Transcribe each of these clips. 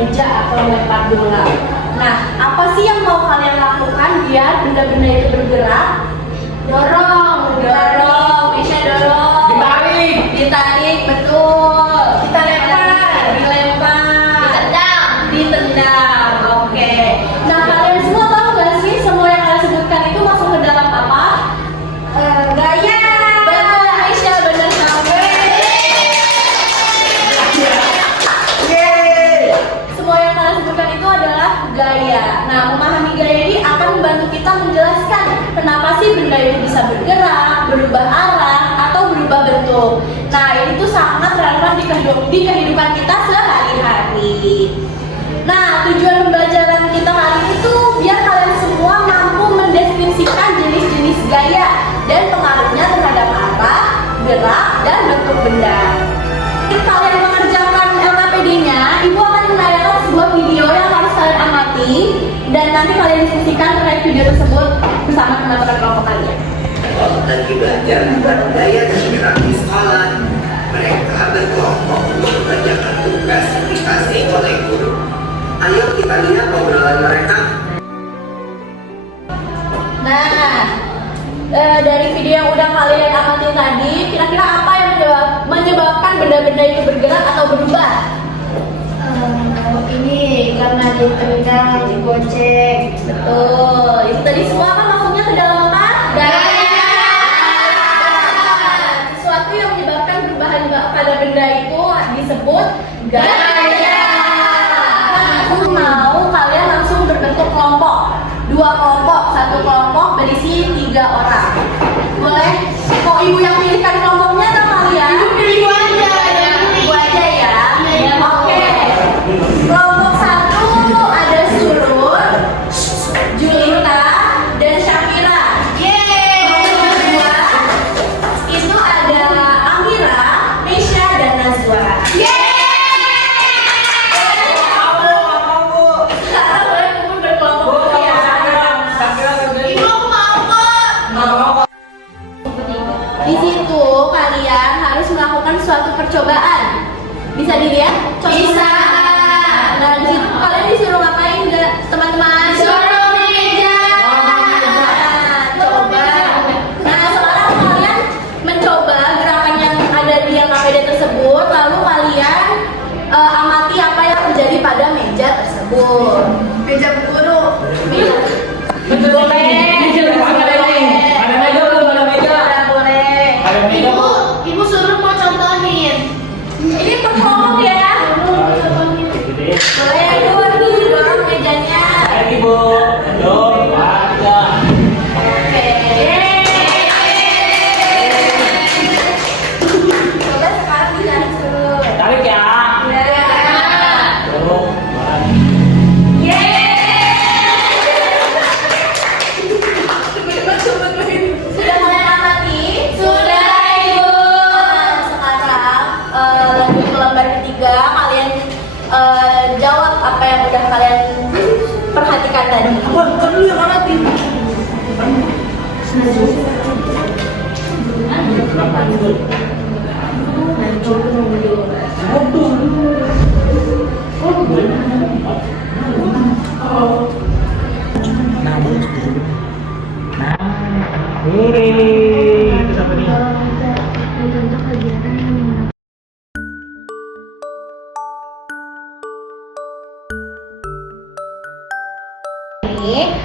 meja atau melempar bola. Nah, apa sih yang mau kalian lakukan biar benda-benda itu bergerak? Dorong, Misha dorong. Ditarik, betul. Kita dilempar, ditendang. Oke. Nah, kalian semua tahu nggak sih semua yang kalian sebutkan itu masuk ke dalam apa? Gaya. Betul, Misha, benar banget. Semua yang kalian sebutkan itu adalah gaya. Nah, memahami gaya ini akan membantu kita menjelaskan kenapa sih benda itu bisa bergerak, berubah arah, atau berubah bentuk. Nah, ini tuh sangat relevan di kehidupan kita sehari-hari. Nah, tujuan pembelajaran kita kali ini tuh biar kalian semua mampu mendeskripsikan jenis-jenis gaya dan pengaruhnya terhadap arah, gerak, dan bentuk benda. Jika kalian mengerjakan LKPD-nya, Ibu akan menayangkan sebuah video yang harus kalian amati dan nanti kalian diskusikan terkait video tersebut bersama teman-teman kelompok kalian. Lagi belajar tentang gaya dan gerak di sekolah. Mereka berkelompok untuk mengerjakan tugas yang dikasih oleh guru. Ayo kita lihat obrolan mereka. Nah, dari video yang udah kalian amati tadi, kira-kira apa yang menyebabkan benda-benda itu bergerak atau berubah? Ini karena ditendang, digocek. Betul. Itu tadi semua kan masuknya ke dalam apa? Gaya. Sesuatu yang menyebabkan perubahan pada benda itu disebut gaya. Aku mau kalian langsung berbentuk kelompok. 2 kelompok, 1 kelompok berisi 3 orang. Boleh? Kok ibu yang pilihkan kelompoknya atau kalian? Ibu aja. Ibu aja ya. Oke. Kelompok 1 ada Surur, Julita, dan Syakira. Kelompok 2 itu ada Amira, Misha, dan Nazwa. Sekarang boleh kumpul berkelompok dulu ya. Ibu aku mau kok. Di situ kalian harus melakukan suatu percobaan. Bisa dilihat? Bisa. Nah, di situ kalian disuruh ngapain enggak, teman-teman? Suruh meja. Coba. Nah, sekarang kalian mencoba gerakan yang ada di LKPD tersebut, lalu kalian amati apa yang terjadi pada meja tersebut. Meja guru. Boleh. Ibu suruh mau contohin. Ini per kelompok ya. Boleh ya, Ibu, didorong mejanya. Oke. Coba sekarang ditarik dulu. Tarik ya. Ya. Dorong. Sudah kalian amati? Sudah, Ibu. Sekarang lanjut ke lembar ketiga. Kalian jawab apa yang udah kalian perhatikan tadi. Kan lu yang amati. Itu siapa nih?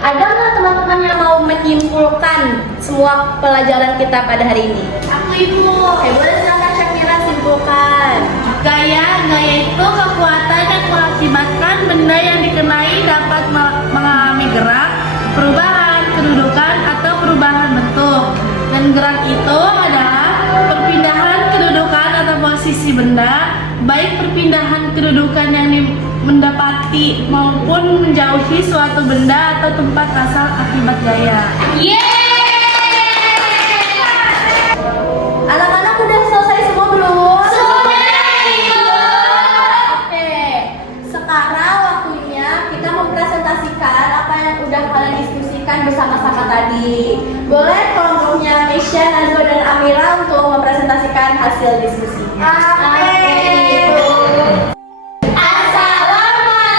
Ada nggak teman-teman yang mau menyimpulkan semua pelajaran kita pada hari ini? Aku Ibu. Boleh silakan Syakira simpulkan. Gaya itu kekuatan yang mengakibatkan benda yang dikenai dapat mengalami gerak, perubahan kedudukan atau perubahan bentuk. Dan gerak itu adalah perpindahan kedudukan atau posisi benda, baik perpindahan kedudukan yang mendapati maupun menjauhi suatu benda atau tempat asal akibat gaya. Anak-anak udah selesai semua belum? Sudah, Ibu. Oke, sekarang waktunya kita mempresentasikan apa yang udah kalian diskusikan bersama-sama tadi. Boleh kelompoknya Misha, Nazwa, dan Amira untuk mempresentasikan hasil diskusinya. Oke. Assalamualaikum.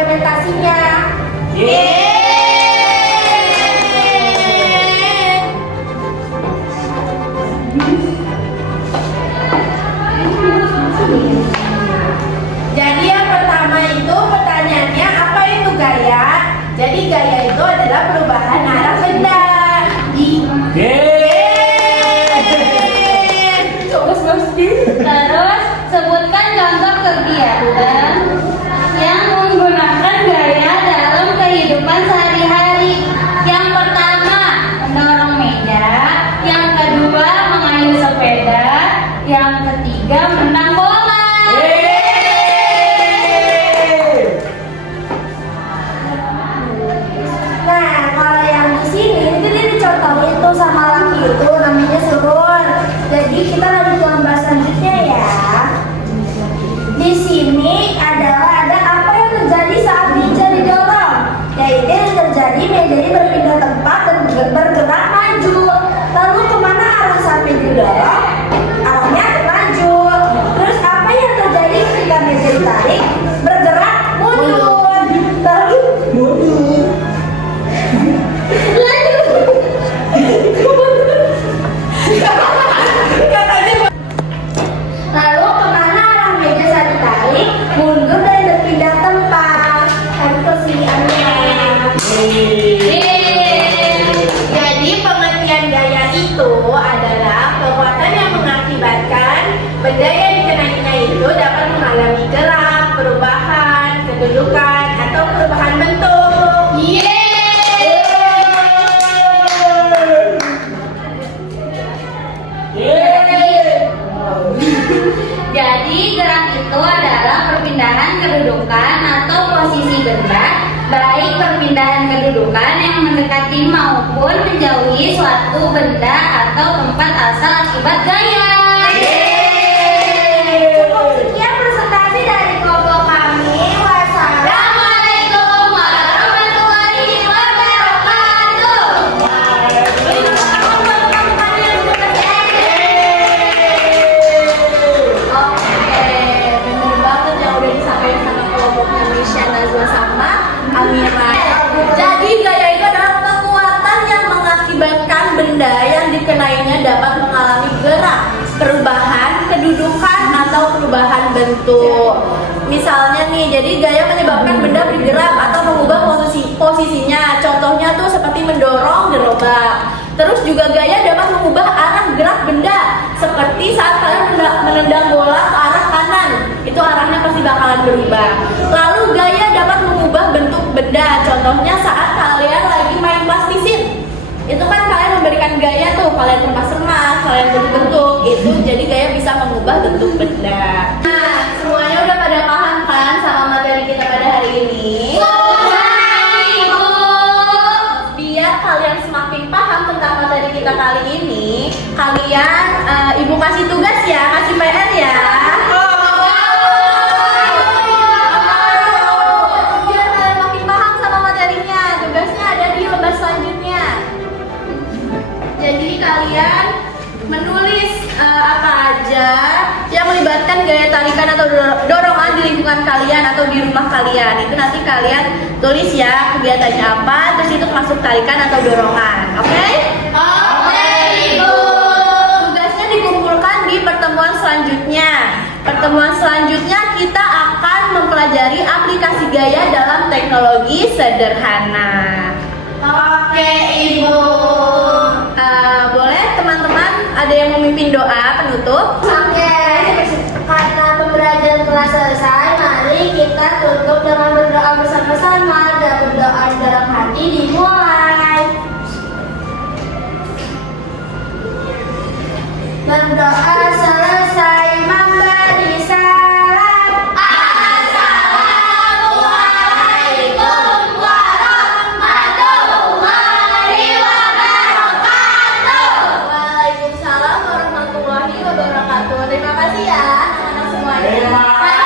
implementasinya. Jadi yang pertama itu pertanyaannya apa itu gaya? Jadi gaya itu adalah perubahan arah benda. Terus sebutkan contoh kegiatan yang menggunakan gaya dalam kehidupan sehari-hari. Yang pertama, mendorong meja. Yang kedua, mengayuh sepeda. Yang ketiga, menang bola. Nah, kalau yang di sini itu dia dicontohin tuh sama laki itu namanya surun. Jadi kita lanjut ke gambar selanjutnya ya. Di sini adalah ada apa yang terjadi saat meja didorong. Yaitu yang terjadi meja ini berpindah tempat dan bergerak maju. Lalu kemana arah saat meja didorong? Arahnya maju. Terus apa yang terjadi ketika meja ditarik? Bergerak mundur. Lalu Lalu kemana arah meja saat ditarik? Mundur dan berpindah tempat. Kan kesiniannya. Jadi pengertian gaya itu adalah kekuatan yang mengakibatkan benda yang dikenainya itu dapat mengalami gerak, perubahan, kedudukan, atau perubahan bentuk. Jadi gerak itu adalah perpindahan kedudukan atau posisi benda, baik perpindahan kedudukan yang mendekati maupun menjauhi suatu benda atau tempat asal akibat gaya. Cukup sekian presentasi dari kelompok kami. Assalamualaikum warahmatullahi wabarakatuh. Oke, bener banget yang udah disampaikan sama kelompoknya Misha, Nazwa sama Amira. Jadi gaya itu adalah kekuatan yang mengakibatkan benda yang dikenainya dapat mengalami gerak, perubahan kedudukan atau perubahan bentuk. Misalnya nih, jadi gaya menyebabkan benda bergerak atau mengubah posisinya. Contohnya tuh seperti mendorong gerobak. Terus juga gaya dapat mengubah arah gerak benda. Seperti saat kalian menendang bola ke arah kanan, itu arahnya pasti bakalan berubah. Lalu gaya dapat mengubah bentuk benda. Contohnya saat kalian lagi main plastisin. Itu kan kalian memberikan gaya tuh, kalian remas-remas, kalian bentuk-bentuk. Itu jadi gaya bisa mengubah bentuk benda. Nah, semuanya udah pada paham kan sama materi kita pada hari ini? Biar kalian semakin paham tentang materi kita kali ini, kalian ibu kasih tugas ya, kasih PR ya. Biar kalian makin paham sama materinya, tugasnya ada di lembar selanjutnya. Jadi kalian menulis apa aja yang melibatkan gaya tarikan atau dorongan di lingkungan kalian atau di rumah kalian. Itu nanti kalian tulis ya kegiatannya apa, terus itu masuk tarikan atau dorongan. Oke? Oke, Ibu. Tugasnya dikumpulkan di pertemuan selanjutnya. Pertemuan selanjutnya kita akan mempelajari aplikasi gaya dalam teknologi sederhana. Oke, Ibu. Boleh teman-teman ada yang memimpin doa penutup? Oke. Karena pembelajaran telah selesai, mari kita tutup dengan berdoa bersama-sama dan berdoa di dalam hati dimulai. Berdoa selesai memberi salam. Assalamualaikum warahmatullahi wabarakatuh. Waalaikumsalam warahmatullahi wabarakatuh. Terima kasih ya anak-anak semuanya.